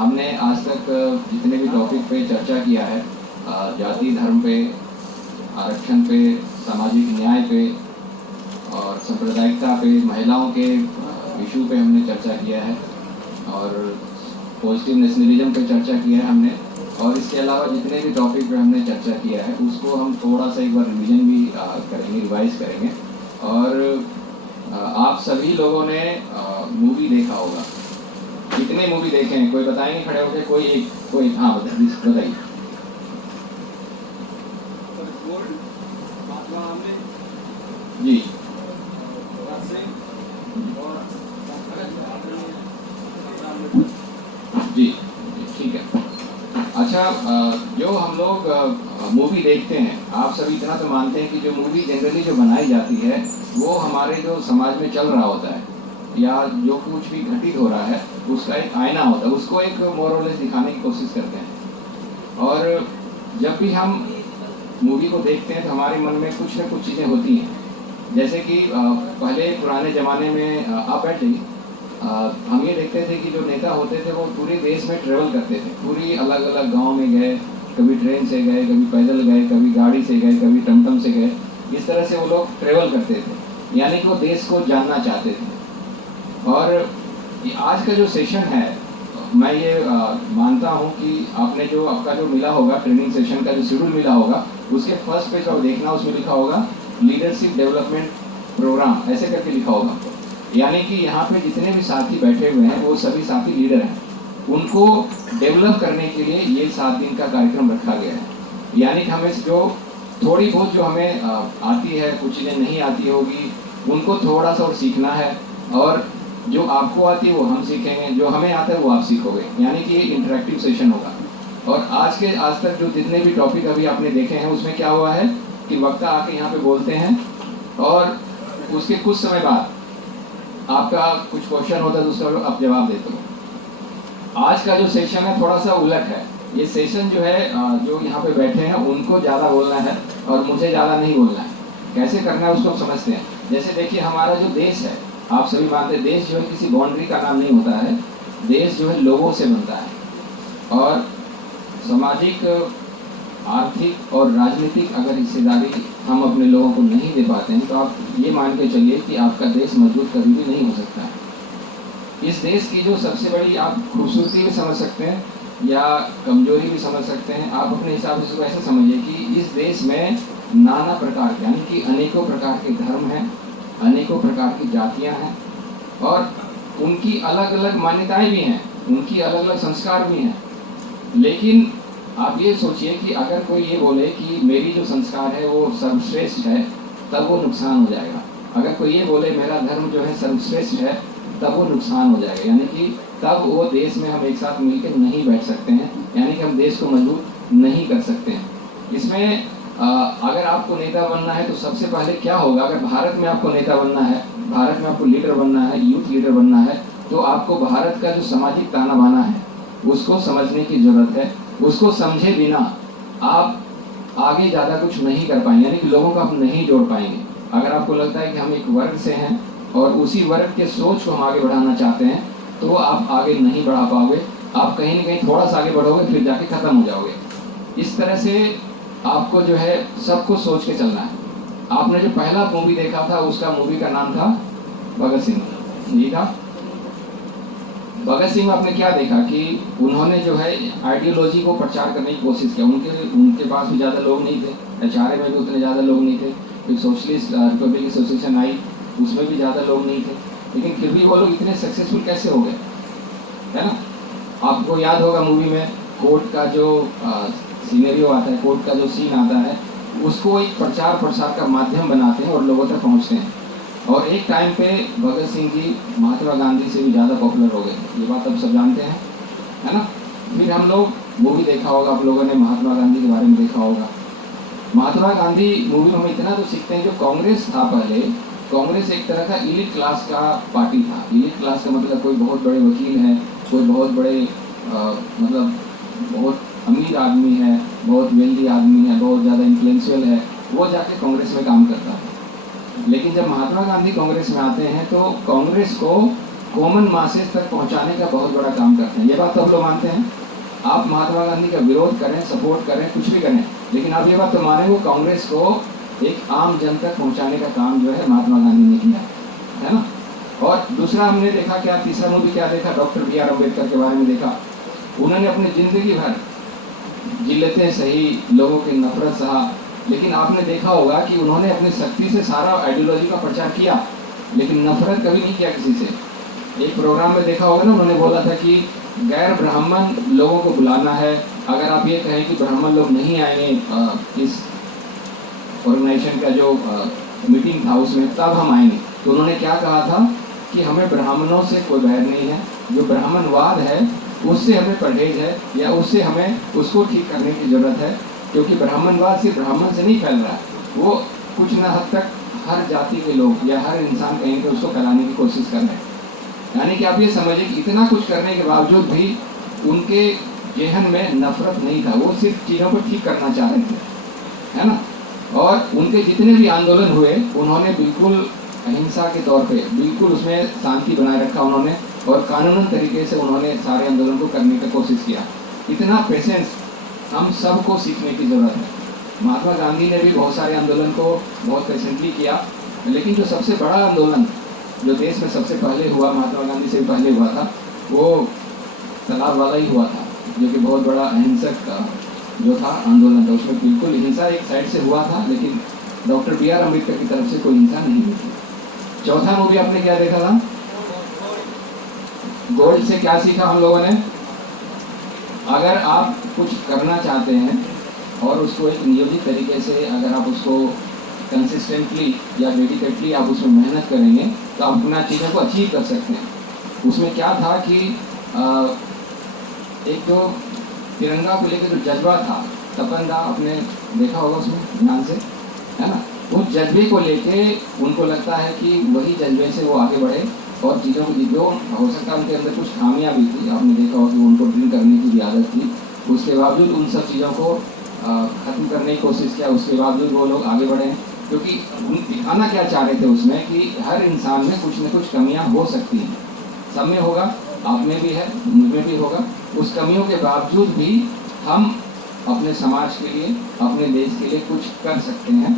हमने आज तक जितने भी टॉपिक पे चर्चा किया है, जाति धर्म पे, आरक्षण पे, सामाजिक न्याय पे और सांप्रदायिकता पे, महिलाओं के इशू पे हमने चर्चा किया है और पॉजिटिव नेशनलिज्म पे चर्चा किया है हमने। और इसके अलावा जितने भी टॉपिक पे हमने चर्चा किया है उसको हम थोड़ा सा एक बार रिवीजन भी करेंगे, रिवाइज करेंगे। और आप सभी लोगों ने मूवी देखा होगा। कितने मूवी देखे हैं कोई बताएंगे खड़े होकर? कोई हाँ बताइए। जी जी ठीक है। अच्छा, जो हम लोग मूवी देखते हैं, आप सभी इतना तो मानते हैं कि जो मूवी जनरली जो बनाई जाती है वो हमारे जो समाज में चल रहा होता है या जो कुछ भी घटित हो रहा है उसका एक आईना होता है, उसको एक मोरलेस दिखाने की कोशिश करते हैं। और जब भी हम मूवी को देखते हैं तो हमारे मन में कुछ न कुछ चीज़ें होती हैं। जैसे कि पहले पुराने ज़माने में आप बैठ जाइए, हम ये देखते थे कि जो नेता होते थे वो पूरे देश में ट्रेवल करते थे, पूरी अलग अलग गांव में गए, कभी ट्रेन से गए, कभी पैदल गए, कभी गाड़ी से गए, कभी टमटम से गए। इस तरह से वो लोग ट्रेवल करते थे, यानी कि वो देश को जानना चाहते थे। और आज का जो सेशन है, मैं ये मानता हूँ कि आपका जो मिला होगा ट्रेनिंग सेशन का जो शेड्यूल मिला होगा, उसके फर्स्ट पेज पर देखना, उसमें लिखा होगा लीडरशिप डेवलपमेंट प्रोग्राम, ऐसे करके लिखा होगा। यानी कि यहाँ पे जितने भी साथी बैठे हुए हैं वो सभी साथी लीडर हैं, उनको डेवलप करने के लिए ये 7 दिन का कार्यक्रम रखा गया है। यानी कि हमें जो थोड़ी बहुत जो हमें आती है, कुछ चीज़ें नहीं आती होगी, उनको थोड़ा सा और सीखना है, और जो आपको आती है वो हम सीखेंगे, जो हमें आता है वो आप सीखोगे। यानी कि ये इंटरेक्टिव सेशन होगा। और आज तक जो जितने भी टॉपिक अभी आपने देखे हैं उसमें क्या हुआ है कि वक्ता आके यहाँ पे बोलते हैं और उसके कुछ समय बाद आपका कुछ क्वेश्चन होता है तो उसका आप जवाब देते हो। आज का जो सेशन है थोड़ा सा उलट है। ये सेशन जो है, जो यहाँ पे बैठे हैं उनको ज़्यादा बोलना है और मुझे ज़्यादा नहीं बोलना है। कैसे करना है उसको समझते हैं। जैसे देखिए, हमारा जो देश है, आप सभी मानते हैं देश जो है किसी बाउंड्री का नाम नहीं होता है। देश जो है लोगों से बनता है, और सामाजिक, आर्थिक और राजनीतिक अगर हिस्सेदारी हम अपने लोगों को नहीं दे पाते हैं तो आप ये मान के चलिए कि आपका देश मजबूत कभी भी नहीं हो सकता है। इस देश की जो सबसे बड़ी आप खूबसूरती भी समझ सकते हैं या कमजोरी भी समझ सकते हैं, आप अपने हिसाब से इसको ऐसे समझिए कि इस देश में नाना प्रकार के, यानी कि अनेकों प्रकार के धर्म हैं, अनेकों प्रकार की जातियाँ हैं और उनकी अलग अलग मान्यताएँ भी हैं, उनकी अलग अलग संस्कार भी हैं। लेकिन आप ये सोचिए कि अगर कोई ये बोले कि मेरी जो संस्कार है वो सर्वश्रेष्ठ है, तब वो नुकसान हो जाएगा। अगर कोई ये बोले मेरा धर्म जो है सर्वश्रेष्ठ है, तब वो नुकसान हो जाएगा। यानी कि तब वो देश में हम एक साथ मिलकर नहीं बैठ सकते हैं, यानी कि हम देश को मजबूत नहीं कर सकते हैं। इसमें अगर आपको नेता बनना है तो सबसे पहले क्या होगा, अगर भारत में आपको नेता बनना है, भारत में आपको लीडर बनना है, यूथ लीडर बनना है, तो आपको भारत का जो सामाजिक ताना बाना है उसको समझने की ज़रूरत है। उसको समझे बिना आप आगे ज़्यादा कुछ नहीं कर पाएंगे, यानी कि लोगों को आप नहीं जोड़ पाएंगे। अगर आपको लगता है कि हम एक वर्ग से हैं और उसी वर्ग के सोच को हम आगे बढ़ाना चाहते हैं तो आप आगे नहीं बढ़ा पाओगे। आप कहीं ना कहीं थोड़ा सा आगे बढ़ोगे, फिर जाके ख़त्म हो जाओगे। इस तरह से आपको जो है सबको सोच के चलना है। आपने जो पहला मूवी देखा था, उसका मूवी का नाम था भगत सिंह जी था। भगत सिंह में आपने क्या देखा कि उन्होंने जो है आइडियोलॉजी को प्रचार करने की कोशिश किया। उनके पास भी ज़्यादा लोग नहीं थे, HRA में भी उतने ज़्यादा लोग नहीं थे। फिर सोशलिस्ट रिपब्लिक एसोसिएशन आई, उसमें भी ज़्यादा लोग नहीं थे, लेकिन फिर भी वो लोग इतने सक्सेसफुल कैसे हो गए, है ना? आपको याद होगा मूवी में कोर्ट का जो सीनरियो आता है, कोर्ट का जो सीन आता है, उसको एक प्रचार प्रसार का माध्यम बनाते हैं और लोगों तक पहुँचते हैं। और एक टाइम पे भगत सिंह जी महात्मा गांधी से भी ज़्यादा पॉपुलर हो गए, ये बात आप सब जानते हैं, है ना? फिर हम लोग मूवी देखा होगा, आप लोगों ने महात्मा गांधी के बारे में देखा होगा। महात्मा गांधी मूवी में हम इतना तो सीखते हैं, जो कांग्रेस था पहले, कांग्रेस एक तरह का इलीट क्लास का पार्टी था। इलीट क्लास का मतलब कोई बहुत बड़े वकील है, कोई बहुत बड़े मतलब बहुत अमीर आदमी है, बहुत वेल्दी आदमी है, बहुत ज़्यादा इन्फ्लुएंशियल है, वो जाके कांग्रेस में काम करता है। लेकिन जब महात्मा गांधी कांग्रेस में आते हैं तो कांग्रेस को कॉमन मासेस तक पहुंचाने का बहुत बड़ा काम करते हैं। ये बात तो हम लोग मानते हैं। आप महात्मा गांधी का विरोध करें, सपोर्ट करें, कुछ भी करें, लेकिन आप ये बात तो मानेंगे कांग्रेस को एक आम जन तक पहुंचाने का काम जो है महात्मा गांधी ने किया है ना। और दूसरा हमने देखा क्या, तीसरा मूवी क्या देखा, डॉक्टर बी आर अम्बेडकर के बारे में देखा। उन्होंने अपनी जिंदगी भर जिल्लतें सही, लोगों की नफरत सहा, लेकिन आपने देखा होगा कि उन्होंने अपनी शक्ति से सारा आइडियोलॉजी का प्रचार किया, लेकिन नफरत कभी नहीं किया किसी से। एक प्रोग्राम में देखा होगा ना, उन्होंने बोला था कि गैर ब्राह्मण लोगों को बुलाना है, अगर आप ये कहें कि ब्राह्मण लोग नहीं आएंगे इस ऑर्गेनाइजेशन का जो मीटिंग था उसमें, तब हम आएंगे। तो उन्होंने क्या कहा था कि हमें ब्राह्मणों से कोई बैर नहीं है, जो ब्राह्मणवाद है उससे हमें परहेज है, या उससे हमें उसको ठीक करने की ज़रूरत है, क्योंकि ब्राह्मणवाद सिर्फ ब्राह्मण से नहीं फैल रहा है, वो कुछ न हद तक हर जाति के लोग या हर इंसान कहीं पर उसको फैलाने की कोशिश कर रहे हैं। यानी कि आप ये समझिए कि इतना कुछ करने के बावजूद भी उनके जहन में नफरत नहीं था, वो सिर्फ चीज़ों को ठीक करना चाह रहे थे, है ना। और उनके जितने भी आंदोलन हुए उन्होंने बिल्कुल अहिंसा के तौर पे बिल्कुल उसमें शांति बनाए रखा उन्होंने, और कानूनन तरीके से उन्होंने सारे आंदोलन को करने की कोशिश किया। इतना पेशेंस हम सबको सीखने की ज़रूरत है। महात्मा गांधी ने भी बहुत सारे आंदोलन को बहुत पेशेंटली किया, लेकिन जो सबसे बड़ा आंदोलन जो देश में सबसे पहले हुआ, महात्मा गांधी से पहले हुआ था, वो तालाब वाला ही हुआ था, जो कि बहुत बड़ा अहिंसक जो था आंदोलन था। उसमें बिल्कुल हिंसा एक साइड से हुआ था, लेकिन डॉक्टर बी आर अम्बेडकर की तरफ से कोई हिंसा नहीं हुई थी। चौथा मूवी आपने क्या देखा था, गोल्ड से क्या सीखा हम लोगों ने। अगर आप कुछ करना चाहते हैं और उसको एक नियोजित तरीके से अगर आप उसको कंसिस्टेंटली या डेडिकेटली आप उसमें मेहनत करेंगे तो आप अपना चीज़ों को अचीव कर सकते हैं। उसमें क्या था कि एक तो तिरंगा को लेकर जो जज्बा था, तपन दा आपने देखा होगा उसमें ध्यान से, है ना। उस जज्बे को लेके उनको लगता है कि वही जज्बे से वो आगे बढ़े और चीज़ों को जो हो सकता है उनके अंदर कुछ खामियां भी थी, आपने देखा होगा कि उनको ड्रिल करने की भी आदत थी, उसके बावजूद उन सब चीज़ों को ख़त्म करने की कोशिश किया, उसके बावजूद वो लोग आगे बढ़े, क्योंकि उन दिखाना क्या चाह रहे थे उसमें कि हर इंसान में कुछ न कुछ कमियां हो सकती हैं, सब में होगा, आप में भी है, मुझ में भी होगा। उस कमियों के बावजूद भी हम अपने समाज के लिए, अपने देश के लिए कुछ कर सकते हैं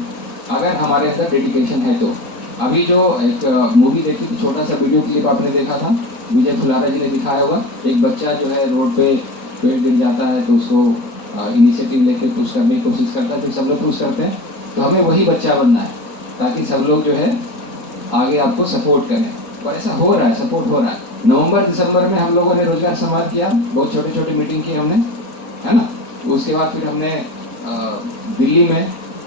अगर हमारे अंदर डेडिकेशन है तो। अभी जो एक मूवी देखी थी, छोटा सा वीडियो क्लिप आपने देखा था, विजय फुलारा जी ने दिखाया होगा, एक बच्चा जो है रोड पे पेड़ गिर जाता है तो उसको इनिशिएटिव लेके पुश करने की कोशिश करता है, तो सब लोग पुश करते हैं, तो हमें वही बच्चा बनना है ताकि सब लोग जो है आगे आपको सपोर्ट करें। और ऐसा हो रहा है, सपोर्ट हो रहा है। नवंबर दिसंबर में हम लोगों ने रोजगार संवाद किया, बहुत छोटी छोटी मीटिंग की हमने, है ना। उसके बाद फिर हमने दिल्ली में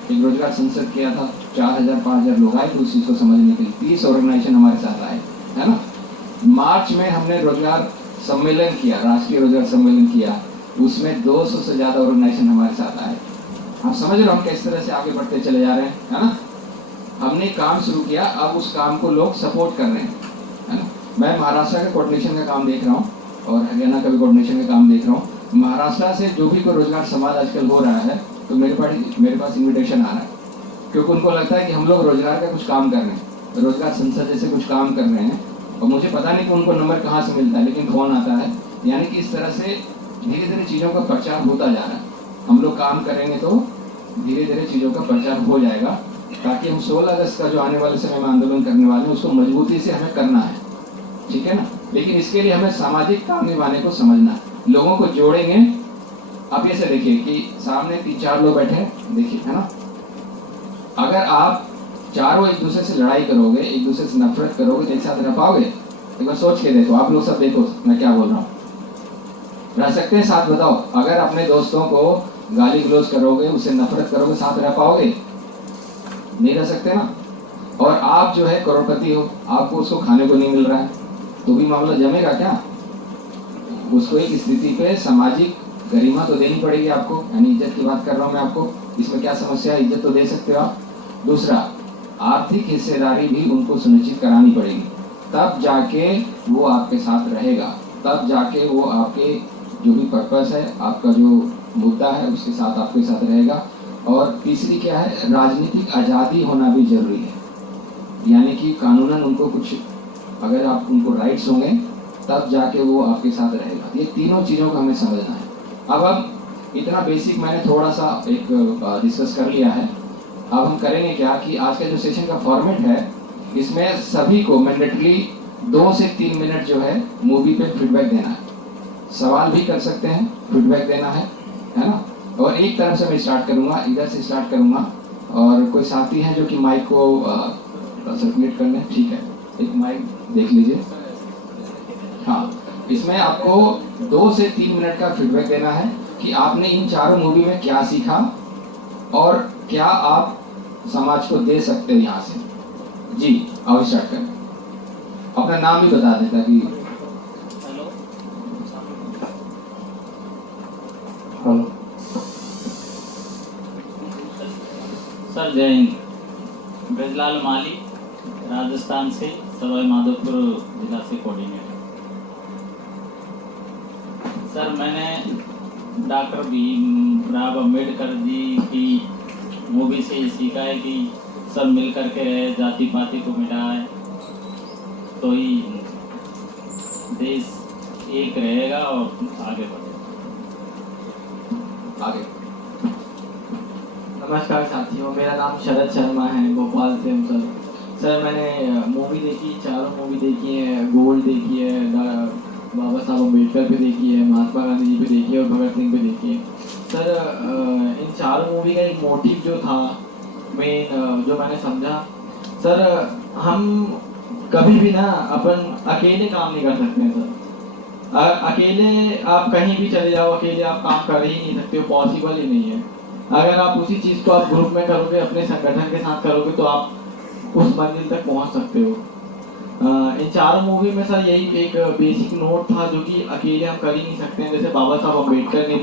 एक रोजगार संसद किया था, 4000-5000 लोग आए थे उस चीज़ को समझने के लिए, 30 ऑर्गेनाइजेशन हमारे साथ आए, है ना। मार्च में हमने रोजगार सम्मेलन किया, राष्ट्रीय रोजगार सम्मेलन किया, उसमें 200 से ज़्यादा ऑर्गेनाइजेशन हमारे साथ आए। आप समझ रहे हो हम किस तरह से आगे बढ़ते चले जा रहे हैं, है ना। हमने काम शुरू किया, अब उस काम को लोग सपोर्ट कर रहे हैं, है ना। मैं महाराष्ट्र का कोऑर्डिनेशन का काम देख रहा हूँ और हरियाणा का भी कोऑर्डिनेशन का काम देख रहा हूँ। महाराष्ट्र से जो भी कोई रोजगार समाज आजकल हो रहा है तो मेरे पास इन्विटेशन आ रहा है, क्योंकि उनको लगता है कि हम लोग रोजगार का कुछ काम कर रहे हैं, रोजगार संसद जैसे कुछ काम कर रहे हैं, और मुझे पता नहीं कि उनको नंबर कहाँ से मिलता है, लेकिन फोन आता है। यानी कि इस तरह से धीरे धीरे चीज़ों का प्रचार होता जा रहा है। हम लोग काम करेंगे तो धीरे धीरे चीज़ों का प्रचार हो जाएगा, ताकि हम 16 अगस्त का जो आने वाले समय में आंदोलन करने वाले हैं उसको मजबूती से हमें करना है, ठीक है ना। लेकिन इसके लिए हमें सामाजिक काम निभाने को समझना है, लोगों को जोड़ेंगे। आप ऐसे देखिए कि सामने 3-4 लोग बैठे हैं, देखिए, है ना। अगर आप चारों एक दूसरे से लड़ाई करोगे, एक दूसरे से नफरत करोगे, तो एक साथ रह पाओगे? एक बार सोच के देखो, आप लोग सब देखो मैं क्या बोल रहा हूँ। रह सकते हैं साथ? बताओ। अगर अपने दोस्तों को गाली गलौज करोगे, उससे नफरत करोगे, साथ रह पाओगे? नहीं रह सकते ना। और आप जो है करोड़पति हो, आपको उसको खाने को नहीं मिल रहा है, तो भी मामला जमेगा क्या? उसको एक स्थिति पे सामाजिक गरिमा तो देनी पड़ेगी आपको, यानी इज्जत की बात कर रहा हूँ मैं आपको, इसमें क्या समस्या है, इज्जत तो दे सकते हो आप। दूसरा, आर्थिक हिस्सेदारी भी उनको सुनिश्चित करानी पड़ेगी, तब जाके वो आपके साथ रहेगा, तब जाके वो आपके जो भी पर्पस है, आपका जो मुद्दा है उसके साथ आपके साथ रहेगा। और तीसरी क्या है, राजनीतिक आज़ादी होना भी जरूरी है, यानी कि कानूनन उनको कुछ अगर आप उनको राइट्स होंगे तब जाके वो आपके साथ रहेगा। ये तीनों चीज़ों को हमें समझना है। अब इतना बेसिक मैंने थोड़ा सा एक डिस्कस कर लिया है। अब हम करेंगे क्या कि आज का जो सेशन का फॉर्मेट है, इसमें सभी को मैंडेटली 2 से 3 मिनट जो है मूवी पे फीडबैक देना है। सवाल भी कर सकते हैं, फीडबैक देना है ना। और एक तरफ से मैं स्टार्ट करूँगा, इधर से स्टार्ट करूँगा, और कोई साथी हैं जो कि माइक को सर्कुलेट कर लें। ठीक है, एक माइक देख लीजिए। हाँ, इसमें आपको 2 से 3 मिनट का फीडबैक देना है कि आपने इन चारों मूवी में क्या सीखा और क्या आप समाज को दे सकते हैं यहाँ से। जी, आओ स्टार्ट करें। अपना नाम भी बता दें ताकि। हेलो हेलो सर, जय हिंद। ब्रजलाल माली, राजस्थान से, सवाई माधोपुर जिला से कोऑर्डिनेटर। सर, मैंने डॉक्टर भीमराव अम्बेडकर जी की मूवी से ये सीखा है कि सब मिल कर के रहे, जाति पाति को मिटाए तो ही देश एक रहेगा और आगे बढ़ेगा। आगे। नमस्कार साथियों, मेरा नाम शरद शर्मा है, भोपाल से हूँ सर। मैंने मूवी देखी, चारों मूवी देखी है। गोल्ड देखी है, बाबा साहब अम्बेडकर पे देखी है, महात्मा गांधी जी पे देखी है और भगत सिंह पे देखी है। सर, इन चारों मूवी का एक मोटिव जो था मेन, जो मैंने समझा सर, हम कभी भी ना अपन अकेले काम नहीं कर सकते हैं सर। अकेले आप कहीं भी चले जाओ, अकेले आप काम कर ही नहीं सकते हो, पॉसिबल ही नहीं है। अगर आप उसी चीज़ को आप ग्रुप में करोगे, अपने संगठन के साथ करोगे तो आप उस मंजिल तक पहुंच सकते हो। इन चारों मूवी में सर यही एक बेसिक नोट था जो कि अकेले हम कर ही नहीं सकते हैं। जैसे बाबा साहब अम्बेडकर ने